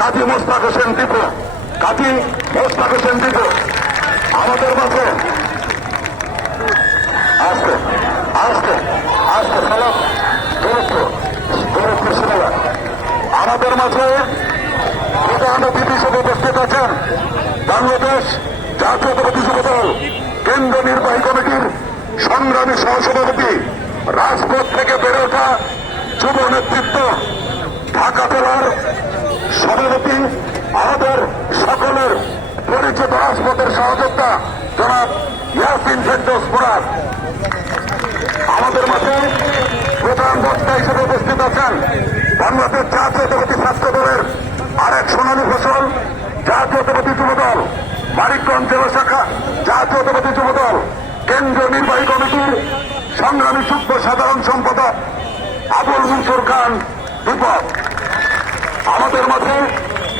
কাজী মোস্তাক হোসেন টিপু, কাজী মোস্তাক হোসেন টিপু আমাদের মাঝে আসতে আসতে আসতে সালাম দৌড় শুনেরা আমাদের মাঝে প্রধান অতিথি হিসেবে উপস্থিত আছেন বাংলাদেশ জাতীয়তাবাদী যুবদল কেন্দ্র নির্বাহী কমিটির সংগ্রামী সহসভাপতি, রাজপথ থেকে বেড়ে ওঠা যুব নেতৃত্ব, ঢাকা জেলার সভাপতি, আমাদের সকলের পরিচিত রাজপথের সহযোদ্ধা জনাব ইয়াসিন ফেরদৌস মুরাদ আমাদের মাঝে প্রধান বক্তা হিসেবে উপস্থিত আছেন বাংলাদেশ জাতীয়তাবাদী ছাত্র দলের আরেক সোনালী ফসল জাতীয়তাবাদী যুবদল মানিকগঞ্জ জেলা শাখা জাতীয়তাবাদী যুবদল কেন্দ্রীয় নির্বাহী কমিটির সংগ্রামী যুগ্ম সাধারণ সম্পাদক আবুল মনসুর খান দীপক আমাদের মাঝে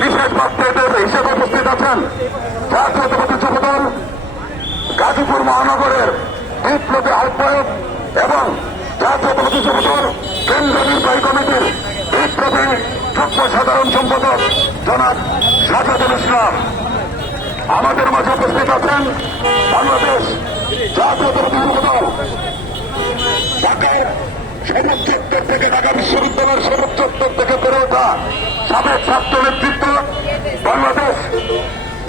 বিশেষ বক্তা হিসেবে উপস্থিত আছেন জাতীয়তাবাদী যুবদল গাজীপুর মহানগরের বিপ্লবী আহ্বায়ক এবং জাতীয়তাবাদী যুবদল কেন্দ্রীয় নির্বাহী কমিটির বিপ্লবী যুগ্ম সাধারণ সম্পাদক জনাব সাজাদুল ইসলাম আমাদের মাঝে উপস্থিত আছেন বাংলাদেশ জাতীয়তাবাদী যুবদল ঢাকার সবুজ চত্বর থেকে, ঢাকা বিশ্ববিদ্যালয়ের সবুজ চত্বর থেকে বেড়ে ওঠা সাবেক ছাত্র নেতৃত্ব, বাংলাদেশ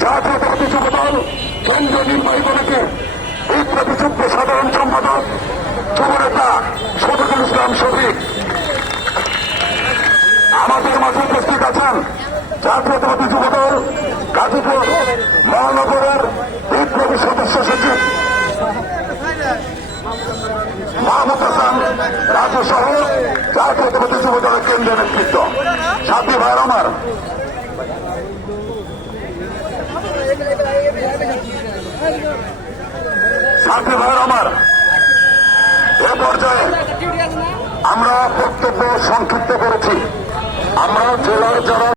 জাতীয়তাবাদী যুবদল কেন্দ্রীয় নির্বাহী কমিটির বিপ্লবী যুগ্ম সাধারণ সম্পাদক যুবনেতা শফিকুল ইসলাম শফিক আমাদের মাঝে উপস্থিত আছেন জাতীয়তাবাদী যুবদল গাজীপুর মহানগরের বিপ্লবী সদস্য সচিব মাহমুদ হাসান রাজু সহ জাতীয়তাবাদী যুবদলের কেন্দ্রীয় নেতৃত্ব, সাথী ভাইয়ের আমার এ পর্যায়ে আমরা বক্তব্য সংক্ষিপ্ত করেছি। আমরা জেলার যারা